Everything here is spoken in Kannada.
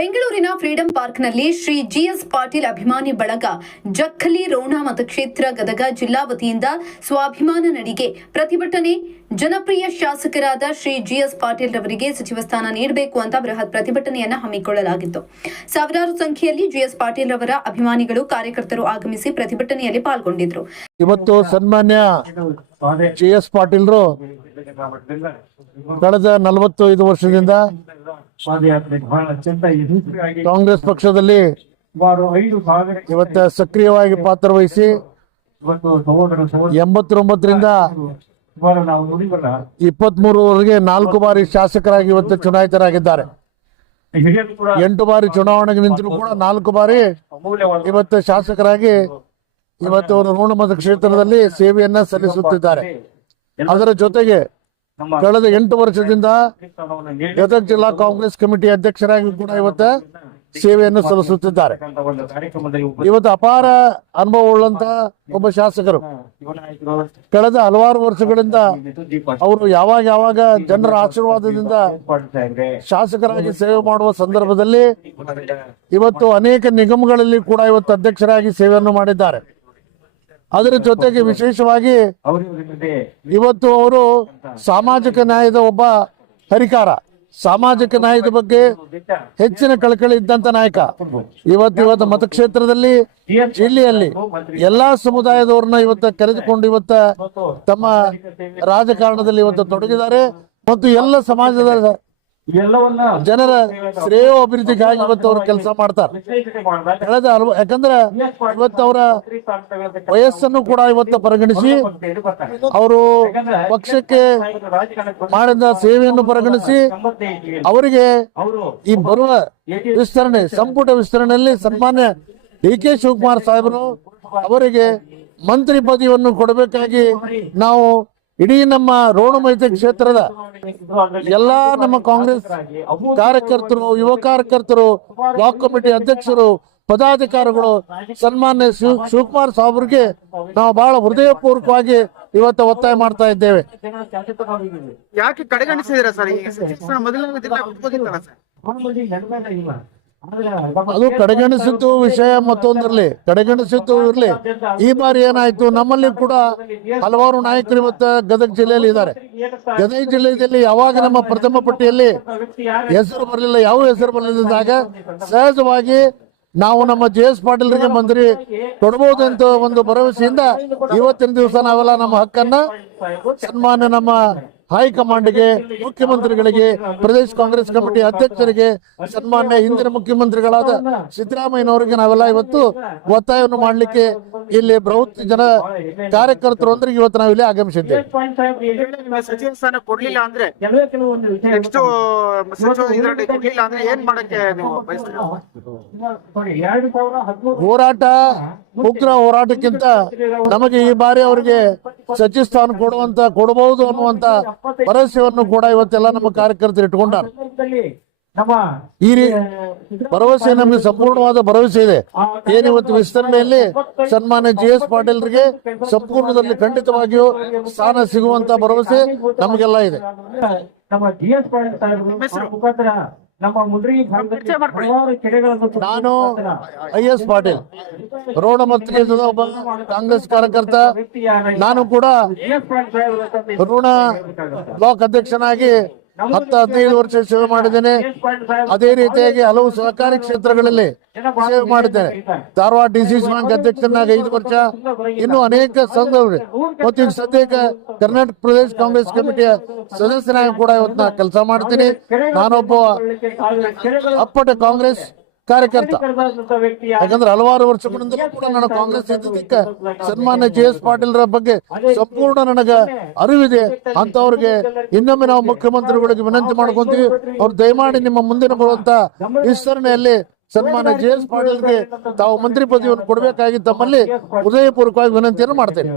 ಬೆಂಗಳೂರಿನ ಫ್ರೀಡಂ ಪಾರ್ಕ್ನಲ್ಲಿ ಶ್ರೀ ಜಿಎಸ್ ಪಾಟೀಲ್ ಅಭಿಮಾನಿ ಬಳಗ ಜಕ್ಕಲಿ ರೋಣ ಮತಕ್ಷೇತ್ರ ಗದಗ ಜಿಲ್ಲಾ ವತಿಯಿಂದ ಸ್ವಾಭಿಮಾನ ನಡಿಗೆ ಪ್ರತಿಭಟನೆ. ಜನಪ್ರಿಯ ಶಾಸಕರಾದ ಶ್ರೀ ಜಿಎಸ್ ಪಾಟೀಲ್ ರವರಿಗೆ ಸಚಿವ ಸ್ಥಾನ ನೀಡಬೇಕು ಅಂತ ಬೃಹತ್ ಪ್ರತಿಭಟನೆಯನ್ನು ಹಮ್ಮಿಕೊಳ್ಳಲಾಗಿತ್ತು. ಸಾವಿರಾರು ಸಂಖ್ಯೆಯಲ್ಲಿ ಜಿಎಸ್ ಪಾಟೀಲ್ ರವರ ಅಭಿಮಾನಿಗಳು ಕಾರ್ಯಕರ್ತರು ಆಗಮಿಸಿ ಪ್ರತಿಭಟನೆಯಲ್ಲಿ ಪಾಲ್ಗೊಂಡಿದ್ದರು. ಇವತ್ತು ಸನ್ಮಾನ್ಯ ಜಿಎಸ್ ಪಾಟೀಲ್ರು ಕಳೆದ 45 ವರ್ಷದಿಂದ ಕಾಂಗ್ರೆಸ್ ಪಕ್ಷದಲ್ಲಿ ಇವತ್ತು ಸಕ್ರಿಯವಾಗಿ ಪಾತ್ರ ವಹಿಸಿ 89ರಿಂದ 23ವರೆಗೆ 4 ಬಾರಿ ಶಾಸಕರಾಗಿ ಇವತ್ತು ಚುನಾಯಿತರಾಗಿದ್ದಾರೆ. 8 ಬಾರಿ ಚುನಾವಣೆಗೆ ನಿಂತರೂ ಕೂಡ 4 ಬಾರಿ ಇವತ್ತು ಶಾಸಕರಾಗಿ ಇವತ್ತು ಅವರು ರೋಣ ಮತಕ್ಷೇತ್ರದಲ್ಲಿ ಸೇವೆಯನ್ನ ಸಲ್ಲಿಸುತ್ತಿದ್ದಾರೆ. ಅದರ ಜೊತೆಗೆ ಕಳೆದ 8 ವರ್ಷದಿಂದ ಗದಗ ಜಿಲ್ಲಾ ಕಾಂಗ್ರೆಸ್ ಕಮಿಟಿ ಅಧ್ಯಕ್ಷರಾಗಿ ಕೂಡ ಇವತ್ತು ಸೇವೆಯನ್ನು ಸಲ್ಲಿಸುತ್ತಿದ್ದಾರೆ. ಇವತ್ತು ಅಪಾರ ಅನುಭವವುಳ್ಳಂತಹ ಒಬ್ಬ ಶಾಸಕರು. ಕಳೆದ ಹಲವಾರು ವರ್ಷಗಳಿಂದ ಅವರು ಯಾವಾಗ ಜನರ ಆಶೀರ್ವಾದದಿಂದ ಶಾಸಕರಾಗಿ ಸೇವೆ ಮಾಡುವ ಸಂದರ್ಭದಲ್ಲಿ ಇವತ್ತು ಅನೇಕ ನಿಗಮಗಳಲ್ಲಿ ಕೂಡ ಇವತ್ತು ಅಧ್ಯಕ್ಷರಾಗಿ ಸೇವೆಯನ್ನು ಮಾಡಿದ್ದಾರೆ. ಅದರ ಜೊತೆಗೆ ವಿಶೇಷವಾಗಿ ಇವತ್ತು ಅವರು ಸಾಮಾಜಿಕ ನ್ಯಾಯದ ಒಬ್ಬ ಹರಿಕಾರ, ಸಾಮಾಜಿಕ ನ್ಯಾಯದ ಬಗ್ಗೆ ಹೆಚ್ಚಿನ ಕಳಕಳಿ ಇದ್ದಂತ ನಾಯಕ. ಇವತ್ತು ಮತಕ್ಷೇತ್ರದಲ್ಲಿ ಜಿಲ್ಲೆಯಲ್ಲಿ ಎಲ್ಲಾ ಸಮುದಾಯದವ್ರನ್ನ ಇವತ್ತು ಕರೆದುಕೊಂಡು ಇವತ್ತ ತಮ್ಮ ರಾಜಕಾರಣದಲ್ಲಿ ಇವತ್ತು ತೊಡಗಿದ್ದಾರೆ ಮತ್ತು ಎಲ್ಲ ಸಮಾಜದ ಜನರ ಶ್ರೇಯ ಅಭಿವೃದ್ಧಿಗಾಗಿ ಇವತ್ತು ಅವರು ಕೆಲಸ ಮಾಡ್ತಾರೆ. ಯಾಕಂದ್ರೆ ಇವತ್ತು ಅವರ ವಯಸ್ಸನ್ನು ಕೂಡ ಇವತ್ತು ಪರಿಗಣಿಸಿ ಅವರು ಪಕ್ಷಕ್ಕೆ ಮಾಡಿದ ಸೇವೆಯನ್ನು ಪರಿಗಣಿಸಿ ಅವರಿಗೆ ಈ ಬರುವ ವಿಸ್ತರಣೆ ಸಂಪುಟ ವಿಸ್ತರಣೆಯಲ್ಲಿ ಸನ್ಮಾನ್ಯ ಡಿ.ಕೆ. ಶಿವಕುಮಾರ್ ಸಾಹೇಬರು ಅವರಿಗೆ ಮಂತ್ರಿ ಪದವಿಯನ್ನು ಕೊಡಬೇಕಾಗಿ ನಾವು ಇಡೀ ನಮ್ಮ ರೋಣ ಕ್ಷೇತ್ರದ ಎಲ್ಲಾ ನಮ್ಮ ಕಾಂಗ್ರೆಸ್ ಕಾರ್ಯಕರ್ತರು, ಯುವ ಕಾರ್ಯಕರ್ತರು, ಬ್ಲಾಕ್ ಕಮಿಟಿ ಅಧ್ಯಕ್ಷರು, ಪದಾಧಿಕಾರಿಗಳು ಸನ್ಮಾನ್ಯ ಶಿವಕುಮಾರ್ ಸಾಹೇಬರಿಗೆ ನಾವು ಬಹಳ ಹೃದಯಪೂರ್ವಕವಾಗಿ ಇವತ್ತು ಒತ್ತಾಯ ಮಾಡ್ತಾ ಇದ್ದೇವೆ. ಯಾಕೆ ಕಡೆಗಣಿಸಿದಿರಾ ಸರ್? ಅದು ಕಡೆಗಣಿಸಿದ್ದು ವಿಷಯ ಮತ್ತೊಂದಿರಲಿ, ಕಡೆಗಣಿಸಿದ್ದು ಇರಲಿ. ಈ ಬಾರಿ ಏನಾಯ್ತು, ನಮ್ಮಲ್ಲಿ ಕೂಡ ಹಲವಾರು ನಾಯಕರು ಇವತ್ತು ಗದಗ ಜಿಲ್ಲೆಯಲ್ಲಿ ಇದ್ದಾರೆ. ಗದಗ ಜಿಲ್ಲೆಯಲ್ಲಿ ಯಾವಾಗ ನಮ್ಮ ಪ್ರಥಮ ಪಟ್ಟಿಯಲ್ಲಿ ಹೆಸರು ಬರಲಿಲ್ಲ, ಯಾವ ಹೆಸರು ಬರಲಿದ್ದಾಗ ಸಹಜವಾಗಿ ನಾವು ನಮ್ಮ ಜಿಎಸ್ ಪಾಟೀಲ್ರಿಗೆ ಮಂತ್ರಿ ಕೊಡಬಹುದಂತ ಒಂದು ಭರವಸೆಯಿಂದ ಇವತ್ತಿನ ದಿವಸ ನಾವೆಲ್ಲ ನಮ್ಮ ಹಕ್ಕನ್ನ ಸನ್ಮಾನ್ಯ ನಮ್ಮ ಹೈಕಮಾಂಡ್ಗೆ, ಮುಖ್ಯಮಂತ್ರಿಗಳಿಗೆ, ಪ್ರದೇಶ ಕಾಂಗ್ರೆಸ್ ಕಮಿಟಿ ಅಧ್ಯಕ್ಷರಿಗೆ, ಸನ್ಮಾನ್ಯ ಹಿಂದಿನ ಮುಖ್ಯಮಂತ್ರಿಗಳಾದ ಸಿದ್ದರಾಮಯ್ಯನವರಿಗೆ ನಾವೆಲ್ಲ ಇವತ್ತು ಒತ್ತಾಯವನ್ನು ಮಾಡಲಿಕ್ಕೆ ಇಲ್ಲಿ ಬೃಹತ್ ಜನ ಕಾರ್ಯಕರ್ತರು ಅಂದ್ರೆ ಇವತ್ತು ನಾವಿಲ್ಲಿ ಆಗಮಿಸಿದ್ದೇವೆ. ಸಚಿವ ಸ್ಥಾನ ಕೊಡ್ಲಿಲ್ಲ ಅಂದ್ರೆ ಏನ್ ಮಾಡಕ್ಕೆ ಹೋರಾಟ, ಉಗ್ರ ಹೋರಾಟಕ್ಕಿಂತ ನಮಗೆ ಈ ಬಾರಿ ಅವರಿಗೆ ಸಚಿವ ಸ್ಥಾನ ಕೊಡಬಹುದು ಅನ್ನುವಂತ ಭರವಸೆಯನ್ನು ಕೂಡ ಇವತ್ತೆಲ್ಲ ನಮ್ಮ ಕಾರ್ಯಕರ್ತರು ಇಟ್ಕೊಂಡಾರ. ಈ ಭರವಸೆ ನಮಗೆ ಸಂಪೂರ್ಣವಾದ ಭರವಸೆ ಇದೆ. ಏನಿವತ್ತು ವಿಸ್ತರಣೆಯಲ್ಲಿ ಸನ್ಮಾನ್ಯ ಜಿಎಸ್ ಪಾಟೀಲ್ರಿಗೆ ಸಂಪೂರ್ಣದಲ್ಲಿ ಖಂಡಿತವಾಗಿಯೂ ಸ್ಥಾನ ಸಿಗುವಂತ ಭರವಸೆ ನಮಗೆಲ್ಲ ಇದೆ. ನಾನು ಐ.ಎಸ್. ಪಾಟೀಲ್, ರೋಣ ಮತಕ್ಷೇತ್ರದ ಒಬ್ಬ ಕಾಂಗ್ರೆಸ್ ಕಾರ್ಯಕರ್ತ. ನಾನು ಕೂಡ ರೋಣ ಬ್ಲಾಕ್ ಅಧ್ಯಕ್ಷನಾಗಿ 10-15 ವರ್ಷ ಸೇವೆ ಮಾಡಿದ್ದೇನೆ. ಅದೇ ರೀತಿಯಾಗಿ ಹಲವು ಸಹಕಾರಿ ಕ್ಷೇತ್ರಗಳಲ್ಲಿ ಸೇವೆ ಮಾಡಿದ್ದೇನೆ. ಧಾರವಾಡ ಡಿಸಿಸಿ ಬ್ಯಾಂಕ್ ಅಧ್ಯಕ್ಷನಾಗಿ 5 ವರ್ಷ, ಇನ್ನು ಅನೇಕ ಸಂಘಗಳು ಮತ್ತು ಈಗ ಸದ್ಯಕ್ಕೆ ಕರ್ನಾಟಕ ಪ್ರದೇಶ ಕಾಂಗ್ರೆಸ್ ಕಮಿಟಿಯ ಸದಸ್ಯನಾಗಿ ಕೂಡ ಇವತ್ತು ಕೆಲಸ ಮಾಡ್ತೀನಿ. ನಾನೊಬ್ಬ ಅಪ್ಪಟ ಕಾಂಗ್ರೆಸ್ ಕಾರ್ಯಕರ್ತ. ಯಾಕಂದ್ರೆ ಹಲವಾರು ವರ್ಷಗಳಿಂದಲೂ ಕೂಡ ನಾನು ಕಾಂಗ್ರೆಸ್ ಇದ್ದಕ್ಕೆ ಸನ್ಮಾನ್ಯ ಜಿಎಸ್ ಪಾಟೀಲ್ರ ಬಗ್ಗೆ ಸಂಪೂರ್ಣ ನನಗೆ ಅರಿವಿದೆ. ಅಂತವ್ರಿಗೆ ಇನ್ನೊಮ್ಮೆ ನಾವು ಮುಖ್ಯಮಂತ್ರಿಗಳಿಗೆ ವಿನಂತಿ ಮಾಡ್ಕೊಂತೀವಿ, ಅವ್ರು ದಯಮಾಡಿ ನಿಮ್ಮ ಮುಂದಿನ ಬರುವಂತ ವಿಸ್ತರಣೆಯಲ್ಲಿ ಸನ್ಮಾನ್ಯ ಜಿಎಸ್ ಪಾಟೀಲ್ಗೆ ತಾವು ಮಂತ್ರಿ ಪದವಿಯನ್ನು ಕೊಡಬೇಕಾಗಿ ತಮ್ಮಲ್ಲಿ ಹೃದಯಪೂರ್ವಕವಾಗಿ ವಿನಂತಿಯನ್ನು ಮಾಡ್ತೇನೆ.